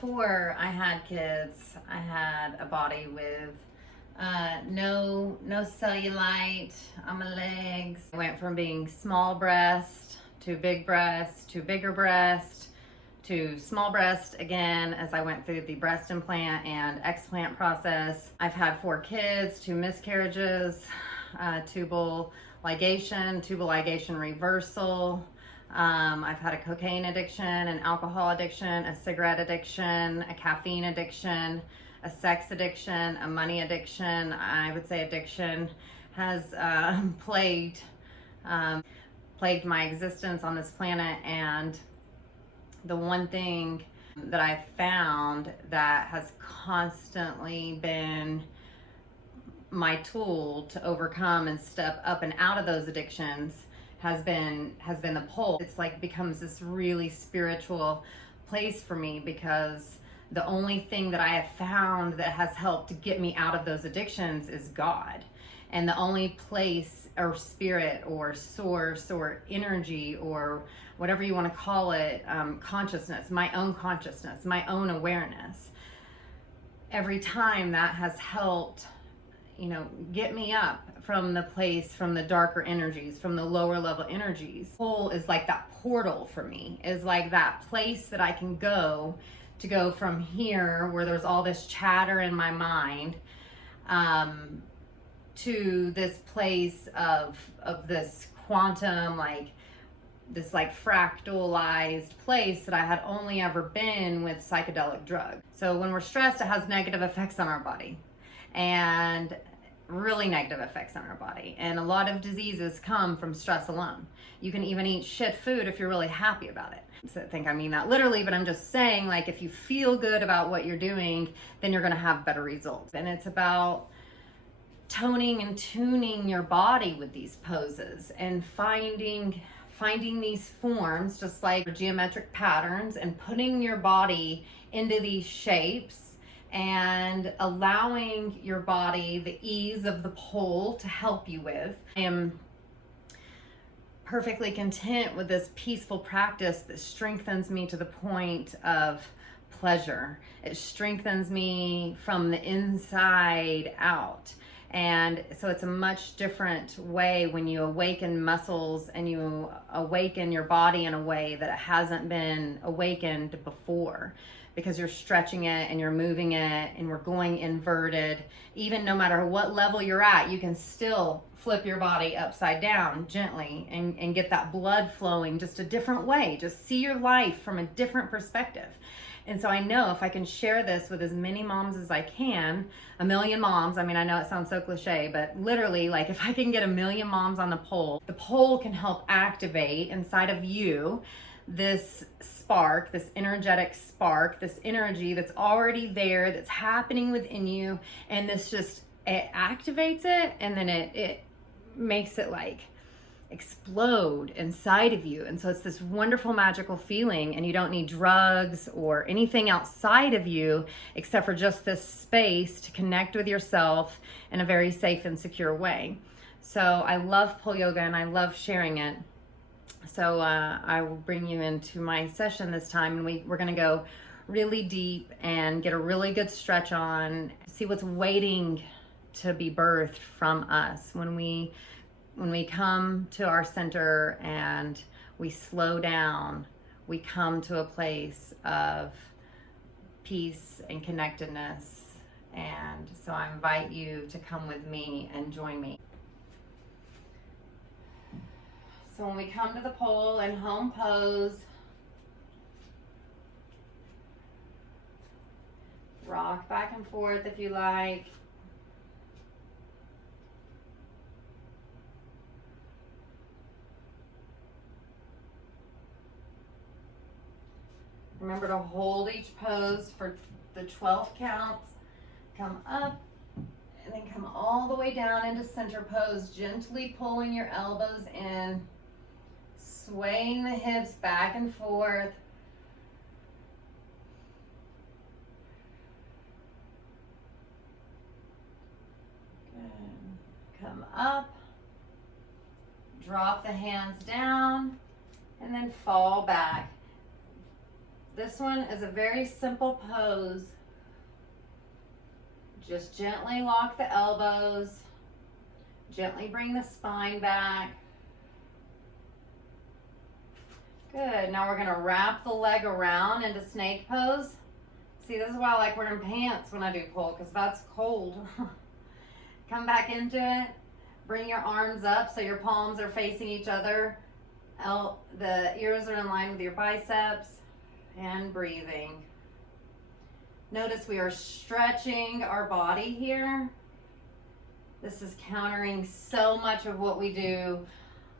before I had kids, I had a body with no cellulite on my legs. I went from being small breast to big breast to bigger breast to small breast again as I went through the breast implant and explant process. I've had 4 kids, 2 miscarriages, tubal ligation reversal. I've had a cocaine addiction, an alcohol addiction, a cigarette addiction, a caffeine addiction, a sex addiction, a money addiction. I would say addiction has plagued my existence on this planet. And the one thing that I've found that has constantly been my tool to overcome and step up and out of those addictions has been the pole. It's like becomes this really spiritual place for me, because the only thing that I have found that has helped to get me out of those addictions is God. And the only place or spirit or source or energy or whatever you want to call it, consciousness, my own awareness. Every time that has helped, get me up from the place, from the darker energies, from the lower level energies. Pole is like that portal for me, is like that place that I can go from here where there's all this chatter in my mind, to this place of this quantum, this fractalized place that I had only ever been with psychedelic drugs. So when we're stressed, it has negative effects on our body, and really negative effects on our body. And a lot of diseases come from stress alone. You can even eat shit food if you're really happy about it. So I think I mean that literally, but I'm just saying, if you feel good about what you're doing, then you're gonna have better results. And it's about toning and tuning your body with these poses and finding these forms, just like geometric patterns, and putting your body into these shapes and allowing your body the ease of the pole to help you with. I am perfectly content with this peaceful practice that strengthens me to the point of pleasure. It strengthens me from the inside out. And so it's a much different way when you awaken muscles and you awaken your body in a way that it hasn't been awakened before, because you're stretching it and you're moving it and we're going inverted. Even no matter what level you're at, you can still flip your body upside down gently and get that blood flowing just a different way. Just see your life from a different perspective. And so I know if I can share this with as many moms as I can, 1 million moms, I mean, I know it sounds so cliche, but literally, if I can get 1 million moms on the pole can help activate inside of you this spark, this energetic spark, this energy that's already there, that's happening within you. And this just, it activates it, and then it makes it explode inside of you. And so it's this wonderful magical feeling, and you don't need drugs or anything outside of you except for just this space to connect with yourself in a very safe and secure way. So I love pole yoga and I love sharing it. So I will bring you into my session this time, and we're going to go really deep and get a really good stretch on, see what's waiting to be birthed from us when we come to our center and we slow down. We come to a place of peace and connectedness. And so I invite you to come with me and join me. So when we come to the pole in home pose, rock back and forth if you like. Remember to hold each pose for the 12 counts. Come up and then come all the way down into center pose, gently pulling your elbows in, swaying the hips back and forth. Good. Come up, drop the hands down, and then fall back. This one is a very simple pose. Just gently lock the elbows. Gently bring the spine back. Good. Now we're going to wrap the leg around into snake pose. See, this is why I like wearing pants when I do pull, because that's cold. Come back into it. Bring your arms up so your palms are facing each other. The ears are in line with your biceps. And breathing. Notice we are stretching our body here. This is countering so much of what we do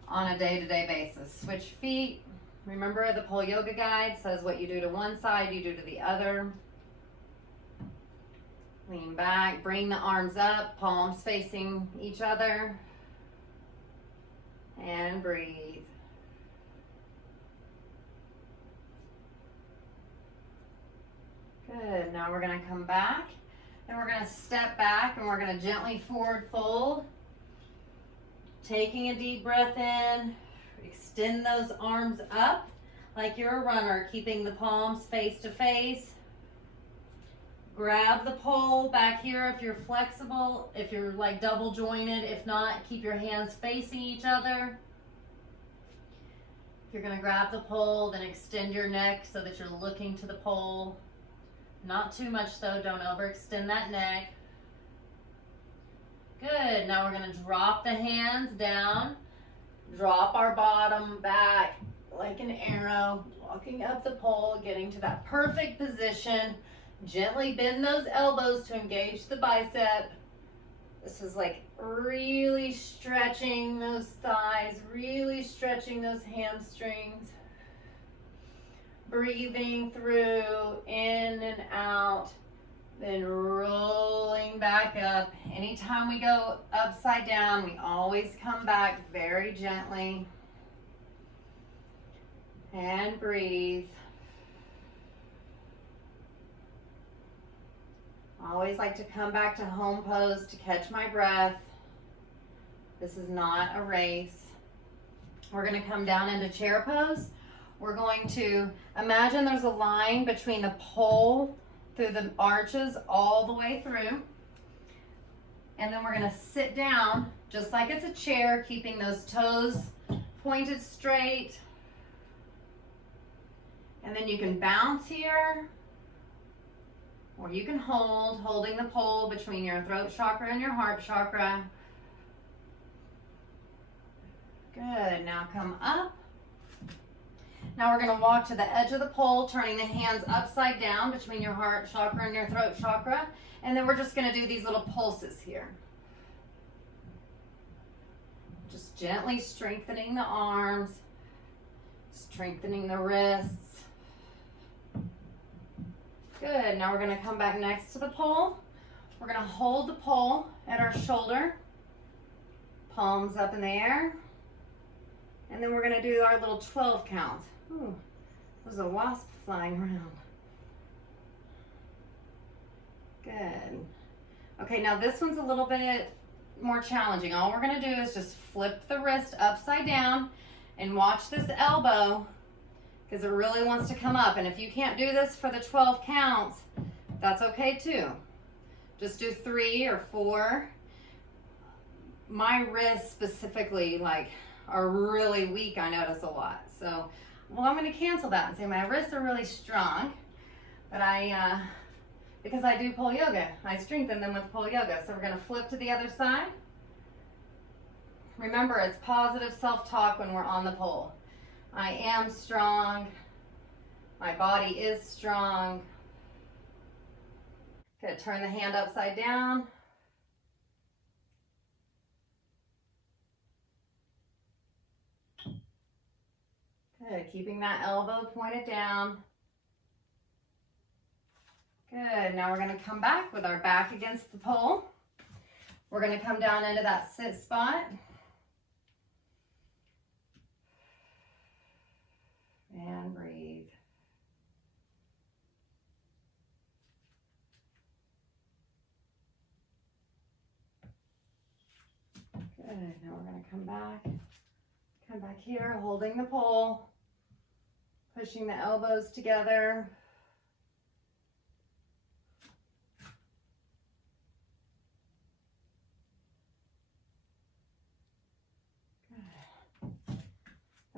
on a day-to-day basis. Switch feet. Remember, the pole yoga guide says what you do to one side, you do to the other. Lean back, bring the arms up, palms facing each other. And breathe. Good. Now we're going to come back and we're going to step back and we're going to gently forward fold. Taking a deep breath in. Extend those arms up like you're a runner, keeping the palms face to face. Grab the pole back here if you're flexible, if you're like double jointed. If not, keep your hands facing each other. If you're going to grab the pole, then extend your neck so that you're looking to the pole. Not too much though, don't overextend that neck. Good, now we're going to drop the hands down, drop our bottom back like an arrow, walking up the pole, getting to that perfect position. Gently bend those elbows to engage the bicep. This is like really stretching those thighs, really stretching those hamstrings. Breathing through, in and out, then rolling back up. Anytime we go upside down, we always come back very gently. And breathe. I always like to come back to home pose to catch my breath. This is not a race. We're going to come down into chair pose. We're going to imagine there's a line between the pole through the arches all the way through. And then we're going to sit down just like it's a chair, keeping those toes pointed straight. And then you can bounce here, or you can holding the pole between your throat chakra and your heart chakra. Good. Now come up. Now we're going to walk to the edge of the pole, turning the hands upside down between your heart chakra and your throat chakra. And then we're just going to do these little pulses here. Just gently strengthening the arms, strengthening the wrists. Good. Now we're going to come back next to the pole. We're going to hold the pole at our shoulder, palms up in the air. And then we're going to do our little 12 count. Ooh, there's a wasp flying around. Good. Okay, now this one's a little bit more challenging. All we're going to do is just flip the wrist upside down and watch this elbow, because it really wants to come up. And if you can't do this for the 12 counts, that's okay too. Just do 3 or 4. My wrists specifically are really weak, I notice a lot. So, well, I'm going to cancel that and say my wrists are really strong, but because I do pole yoga, I strengthen them with pole yoga. So we're going to flip to the other side. Remember, it's positive self-talk when we're on the pole. I am strong. My body is strong. Going to turn the hand upside down. Good, keeping that elbow pointed down. Good, now we're going to come back with our back against the pole. We're going to come down into that sit spot. And breathe. Good, now we're going to come back. Come back here, holding the pole. Pushing the elbows together.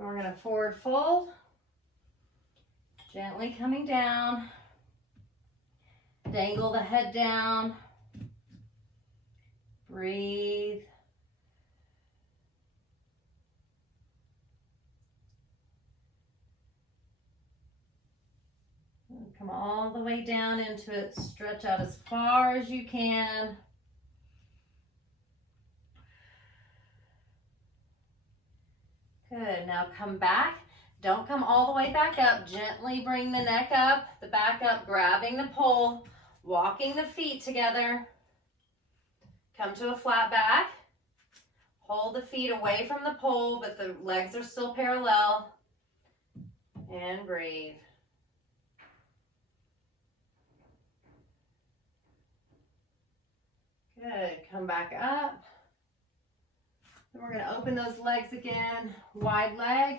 And we're gonna forward fold, gently coming down, dangle the head down, breathe. Come all the way down into it, stretch out as far as you can. Good, now come back. Don't come all the way back up. Gently bring the neck up, the back up, grabbing the pole, walking the feet together. Come to a flat back. Hold the feet away from the pole, but the legs are still parallel. And breathe. Good, come back up. Then we're gonna open those legs again, wide leg.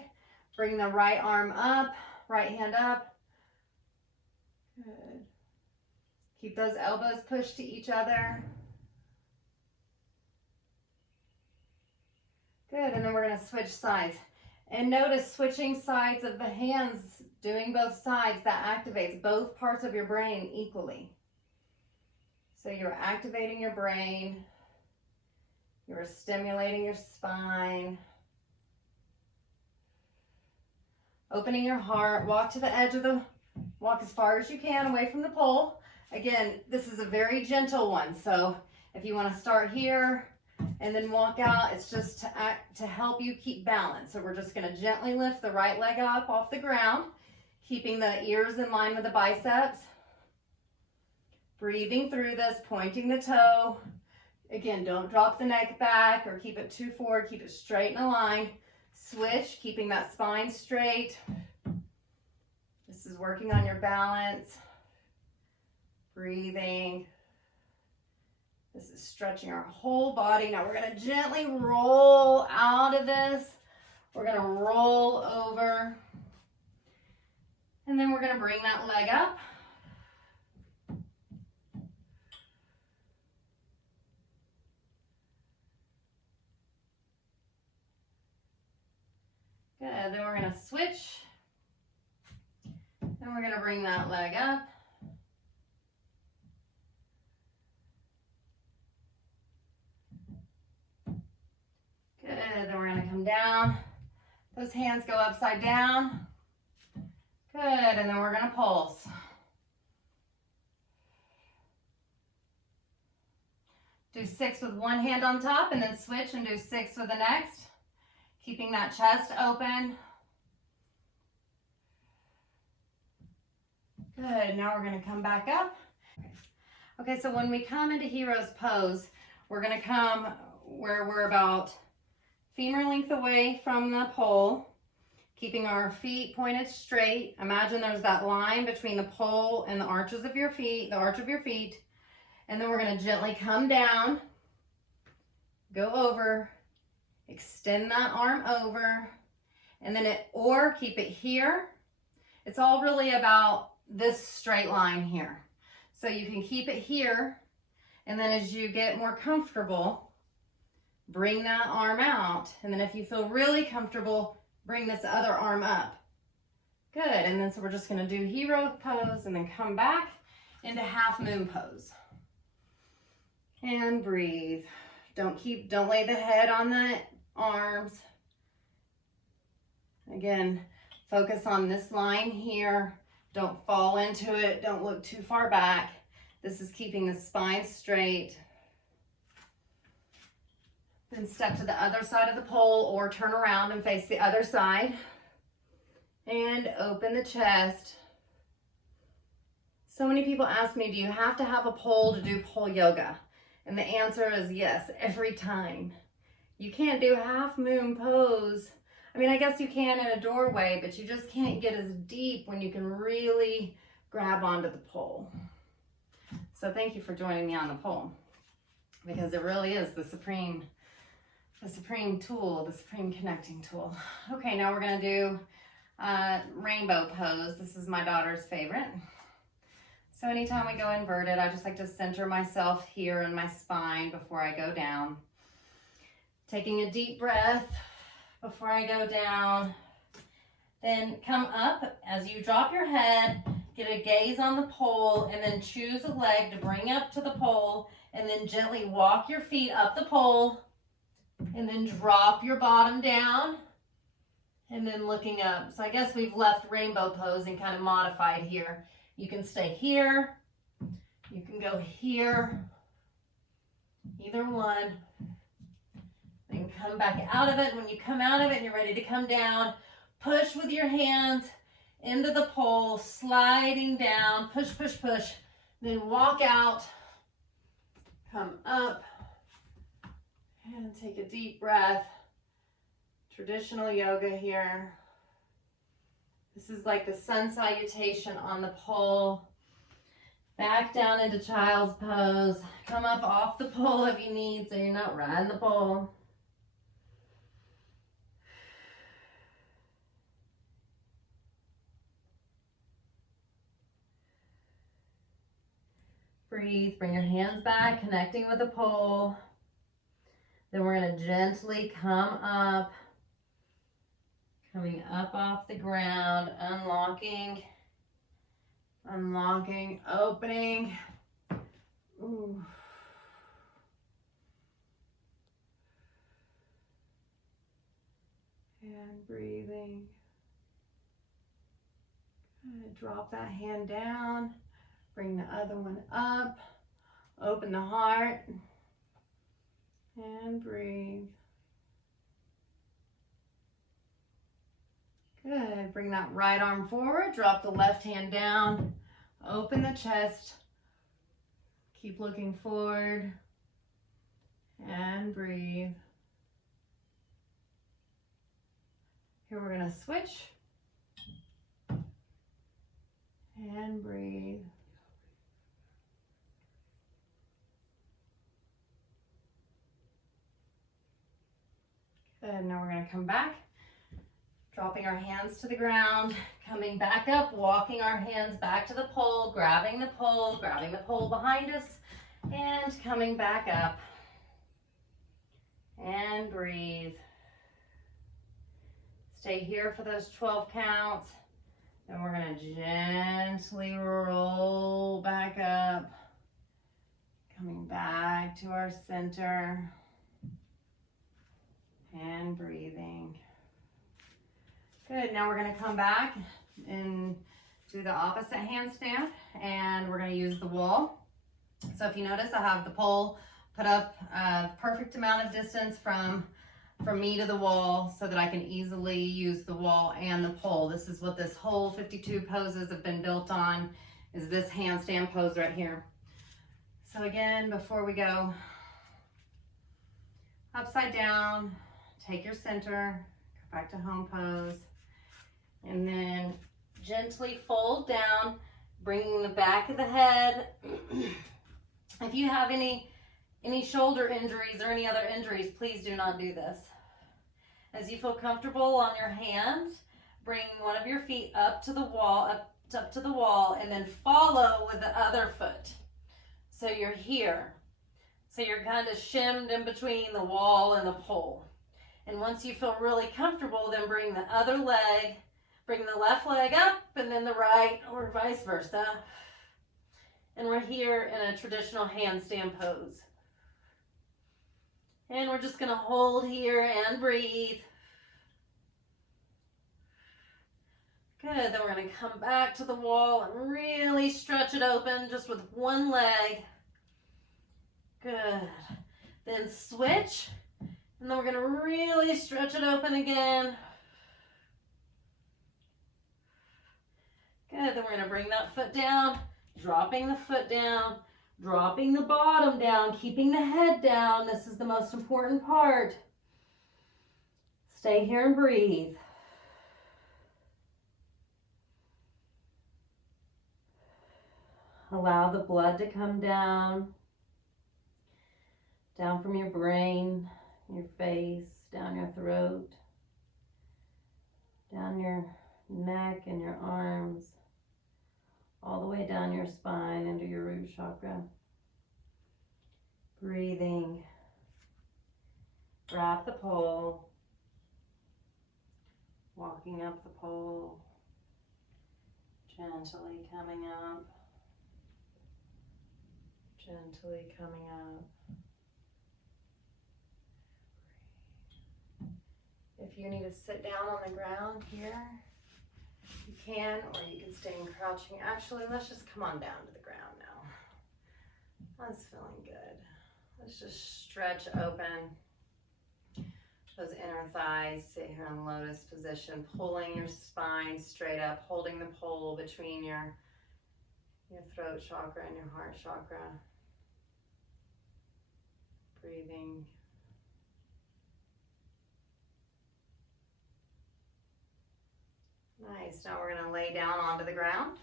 Bring the right arm up, right hand up. Good. Keep those elbows pushed to each other. Good, and then we're gonna switch sides. And notice switching sides of the hands, doing both sides, that activates both parts of your brain equally. So you're activating your brain, you're stimulating your spine, opening your heart, walk to the edge of the, walk as far as you can away from the pole. Again, this is a very gentle one, so if you want to start here and then walk out, it's just to help you keep balance. So we're just going to gently lift the right leg up off the ground, keeping the ears in line with the biceps. Breathing through this, pointing the toe. Again, don't drop the neck back or keep it too forward, keep it straight in a line. Switch, keeping that spine straight. This is working on your balance. Breathing. This is stretching our whole body. Now we're gonna gently roll out of this. We're gonna roll over. And then we're gonna bring that leg up. Good, then we're gonna switch. Then we're gonna bring that leg up. Good, then we're gonna come down. Those hands go upside down. Good, and then we're gonna pulse. Do 6 with one hand on top and then switch and do 6 with the next. Keeping that chest open. Good, now we're gonna come back up. Okay, so when we come into hero's pose, we're gonna come where we're about femur length away from the pole, keeping our feet pointed straight. Imagine there's that line between the pole and the arches of your feet, the arch of your feet. And then we're gonna gently come down, go over, extend that arm over, and then or keep it here. It's all really about this straight line here. So you can keep it here, and then as you get more comfortable, bring that arm out. And then if you feel really comfortable, bring this other arm up. Good, and then so we're just gonna do hero pose and then come back into half moon pose. And breathe. Don't lay the head on the arms. Again, focus on this line here. Don't fall into it. Don't look too far back. This is keeping the spine straight. Then step to the other side of the pole or turn around and face the other side. And open the chest. So many people ask me, do you have to have a pole to do pole yoga? And the answer is yes, every time. You can't do half moon pose. I mean, I guess you can in a doorway, but you just can't get as deep when you can really grab onto the pole. So thank you for joining me on the pole, because it really is the supreme tool, the supreme connecting tool. Okay, now we're gonna do rainbow pose. This is my daughter's favorite. So anytime we go inverted, I just like to center myself here in my spine before I go down. Taking a deep breath before I go down. Then come up as you drop your head, get a gaze on the pole, and then choose a leg to bring up to the pole, and then gently walk your feet up the pole, and then drop your bottom down, and then looking up. So I guess we've left rainbow pose and kind of modified here. You can stay here, you can go here, either one. Then come back out of it. When you come out of it and you're ready to come down, push with your hands into the pole, sliding down, push, push, push. Then walk out, come up, and take a deep breath. Traditional yoga here. This is like the sun salutation on the pole. Back down into child's pose. Come up off the pole if you need, so you're not riding the pole. Breathe, bring your hands back, connecting with the pole. Then we're going to gently come up, coming up off the ground, unlocking, opening. Ooh. And breathing. Good. Drop that hand down. Bring the other one up. Open the heart. And breathe. Good. Bring that right arm forward. Drop the left hand down. Open the chest. Keep looking forward. And breathe. Here we're going to switch. And breathe. Good. Now we're going to come back. Dropping our hands to the ground, coming back up, walking our hands back to the pole, grabbing the pole behind us, and coming back up. And breathe. Stay here for those 12 counts. Then we're going to gently roll back up, coming back to our center, and breathing. Good, now we're going to come back and do the opposite handstand, and we're going to use the wall. So if you notice, I have the pole put up a perfect amount of distance from me to the wall so that I can easily use the wall and the pole. This is what this whole 52 poses have been built on, is this handstand pose right here. So again, before we go, upside down, take your center, go back to home pose, and then gently fold down, bringing the back of the head. If you have any shoulder injuries or any other injuries, please do not do this. As you feel comfortable on your hands, bring one of your feet up to the wall, up to the wall, and then follow with the other foot. So you're here. So you're kind of shimmed in between the wall and the pole. And once you feel really comfortable, then bring the other leg, bring the left leg up and then the right, or vice versa. And we're here in a traditional handstand pose. And we're just going to hold here and breathe. Good. Then we're going to come back to the wall and really stretch it open just with one leg. Good. Then switch. And then we're going to really stretch it open again. Good. Then we're going to bring that foot down, dropping the foot down, dropping the bottom down, keeping the head down. This is the most important part. Stay here and breathe. Allow the blood to come down from your brain, your face, down your throat, down your neck and your arms, all the way down your spine into your root chakra. Breathing. Wrap the pole. walking up the pole, gently coming up, gently coming up. If you need to sit down on the ground here, you can, or you can stay in crouching. Actually, let's just come on down to the ground now. That's feeling good. Let's just stretch open those inner thighs. Sit here in lotus position, pulling your spine straight up, holding the pole between your throat chakra and your heart chakra. Breathing. Nice. Now we're going to lay down onto the ground.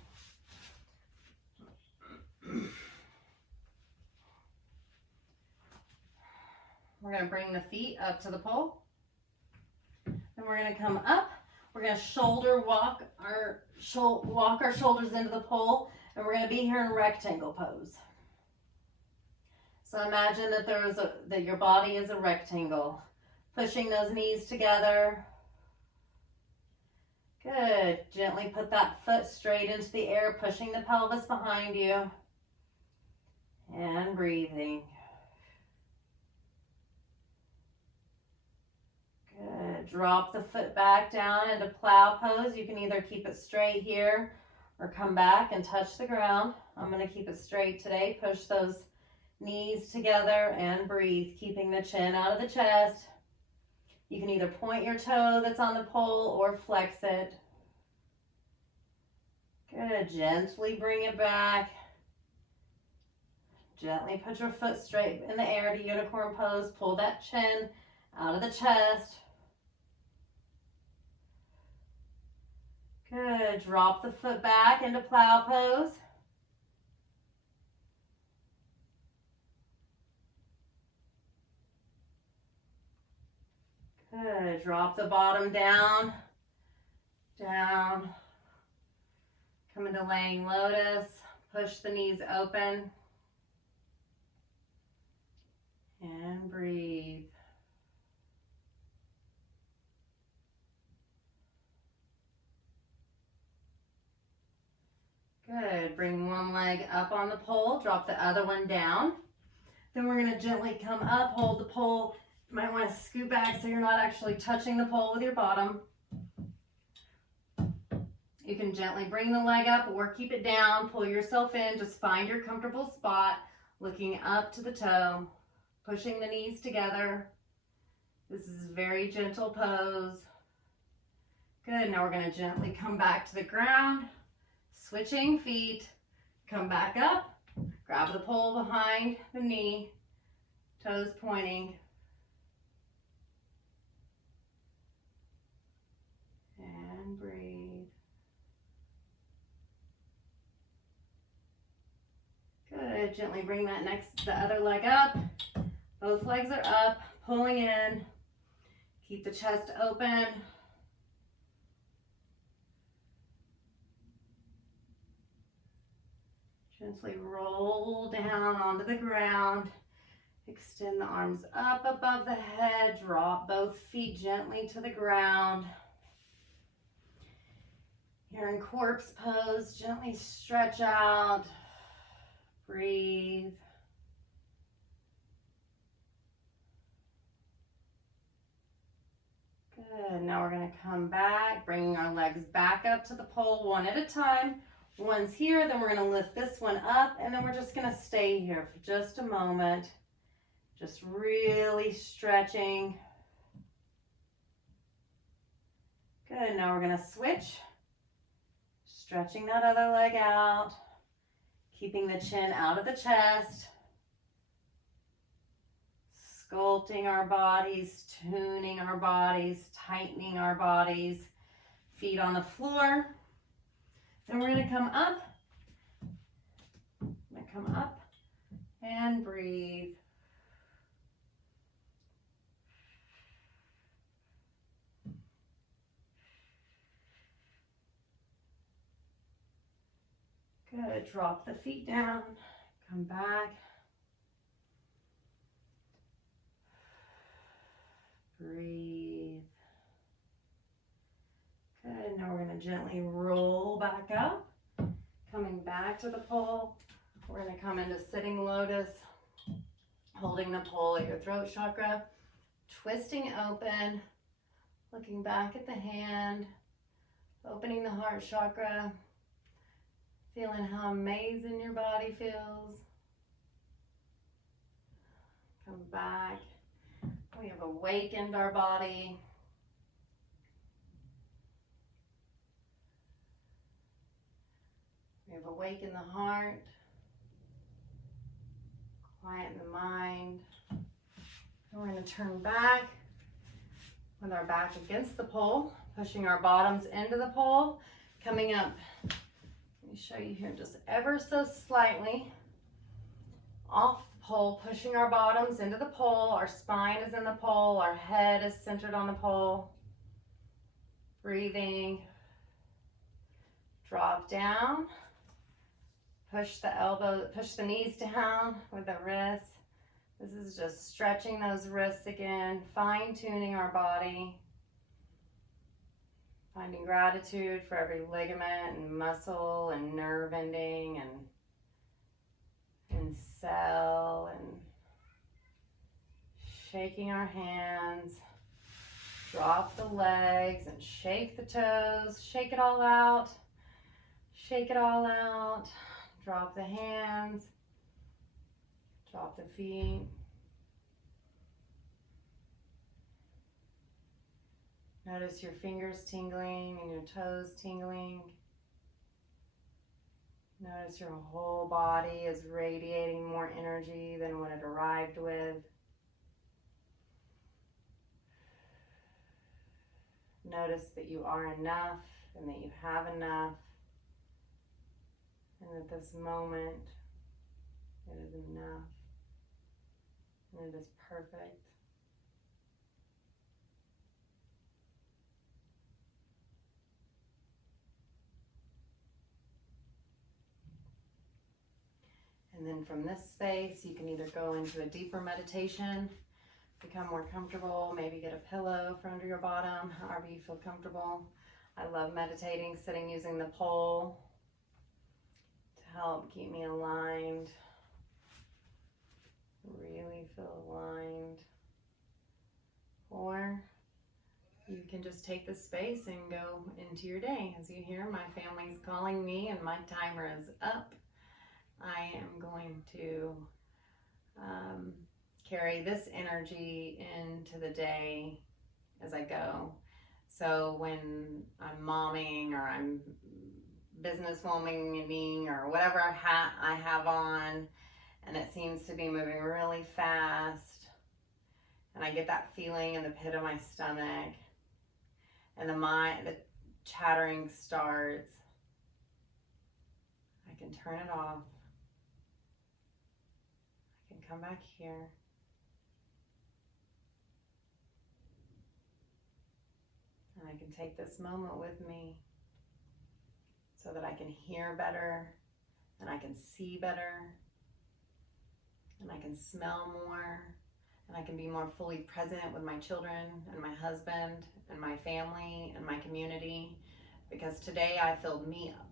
We're going to bring the feet up to the pole. Then we're going to come up. We're going to shoulder walk our shoulders into the pole, and we're going to be here in rectangle pose. So imagine that that your body is a rectangle. Pushing those knees together. Good. Gently put that foot straight into the air, pushing the pelvis behind you. And breathing. Good. Drop the foot back down into plow pose. You can either keep it straight here or come back and touch the ground. I'm going to keep it straight today. Push those knees together and breathe, keeping the chin out of the chest. You can either point your toe that's on the pole or flex it. Good. Gently bring it back. Gently put your foot straight in the air to unicorn pose. Pull that chin out of the chest. Good. Drop the foot back into plow pose. Good. Drop the bottom down. Down. Come into laying lotus. Push the knees open. And breathe. Good. Bring one leg up on the pole. Drop the other one down. Then we're going to gently come up, hold the pole. You might want to scoot back so you're not actually touching the pole with your bottom. You can gently bring the leg up or keep it down. Pull yourself in. Just find your comfortable spot. Looking up to the toe. Pushing the knees together. This is a very gentle pose. Good. Now we're going to gently come back to the ground. Switching feet. Come back up. Grab the pole behind the knee. Toes pointing. And breathe. Good. Gently bring the other leg up. Both legs are up, pulling in. Keep the chest open. Gently roll down onto the ground. Extend the arms up above the head. Drop both feet gently to the ground. You're in corpse pose. Gently stretch out. Breathe. Good. Now we're going to come back, bringing our legs back up to the pole one at a time. One's here, then we're going to lift this one up, and then we're just going to stay here for just a moment. Just really stretching. Good. Now we're going to switch. Stretching that other leg out. Keeping the chin out of the chest. Sculpting our bodies, tuning our bodies, tightening our bodies. Feet on the floor. Then we're going to come up. And breathe. Good. Drop the feet down. Come back. Breathe. And now we're going to gently roll back up. Coming back to the pole, we're going to come into sitting lotus, holding the pole at your throat chakra, twisting open, looking back at the hand, opening the heart chakra, feeling how amazing your body feels. Come back. We have awakened our body. We have awakened the heart, quieten the mind. And we're going to turn back with our back against the pole, pushing our bottoms into the pole, coming up. Let me show you here just ever so slightly off the pole, pushing our bottoms into the pole. Our spine is in the pole, our head is centered on the pole. Breathing. Drop down. Push the knees down with the wrists. This is just stretching those wrists again, fine-tuning our body. Finding gratitude for every ligament and muscle and nerve ending and cell, and shaking our hands. Drop the legs and shake the toes. Shake it all out. Shake it all out. Drop the hands, drop the feet. Notice your fingers tingling and your toes tingling. Notice your whole body is radiating more energy than what it arrived with. Notice that you are enough and that you have enough. And at this moment, it is enough, and it is perfect. And then from this space, you can either go into a deeper meditation, become more comfortable, maybe get a pillow for under your bottom, however you feel comfortable. I love meditating, sitting using the pole to help keep me aligned, really feel aligned. Or you can just take this space and go into your day. As you hear, my family's calling me and my timer is up. I am going to carry this energy into the day as I go. So when I'm momming or I'm businesswomaning or whatever hat I have on, and it seems to be moving really fast, and I get that feeling in the pit of my stomach, and the chattering starts, I can turn it off. I can come back here. And I can take this moment with me so that I can hear better, and I can see better, and I can smell more, and I can be more fully present with my children and my husband and my family and my community, because today I filled me up.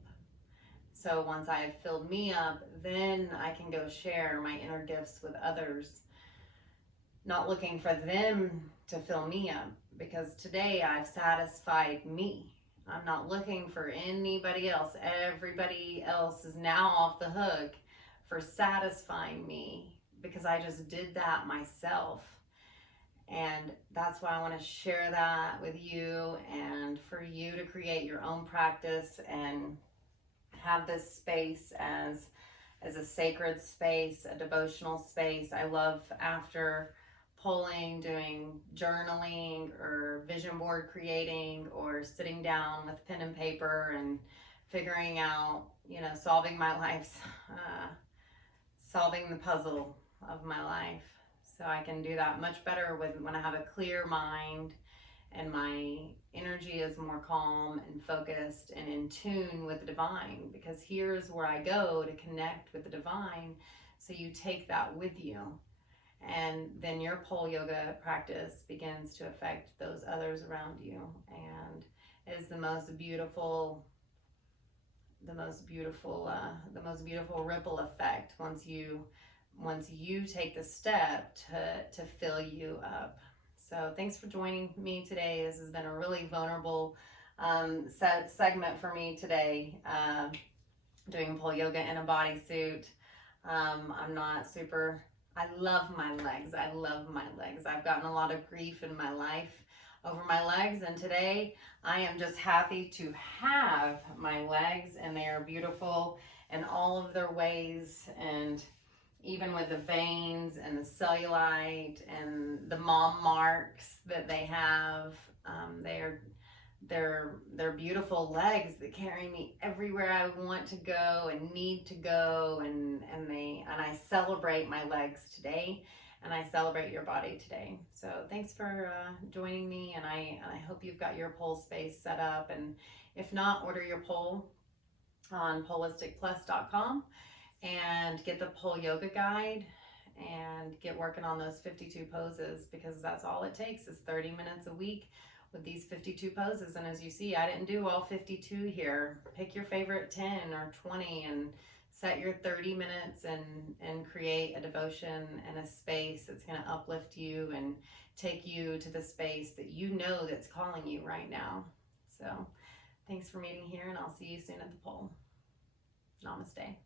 So once I have filled me up, then I can go share my inner gifts with others, not looking for them to fill me up, because today I've satisfied me. I'm not looking for anybody else. Everybody else is now off the hook for satisfying me, because I just did that myself. And that's why I want to share that with you, and for you to create your own practice and have this space as a sacred space, a devotional space. I love, after polling, doing journaling or vision board creating, or sitting down with pen and paper and figuring out, solving my life's, solving the puzzle of my life. So I can do that much better when I have a clear mind and my energy is more calm and focused and in tune with the divine, because here's where I go to connect with the divine. So you take that with you, and then your pole yoga practice begins to affect those others around you, and is the most beautiful ripple effect once you take the step to fill you up. So thanks for joining me today. This has been a really vulnerable segment for me today, doing pole yoga in a bodysuit. I'm not super, I love my legs. I've gotten a lot of grief in my life over my legs, and today I am just happy to have my legs, and they are beautiful in all of their ways, and even with the veins and the cellulite and the mom marks that they have, they're beautiful legs that carry me everywhere I want to go and need to go, and I celebrate my legs today, and I celebrate your body today. So thanks for joining me, and I hope you've got your pole space set up, and if not, order your pole on polisticplus.com and get the pole yoga guide and get working on those 52 poses, because that's all it takes is 30 minutes a week with these 52 poses. And as you see, I didn't do all 52 here. Pick your favorite 10 or 20 and set your 30 minutes and create a devotion and a space that's going to uplift you and take you to the space that you know that's calling you right now. So thanks for meeting here, and I'll see you soon at the pole. Namaste.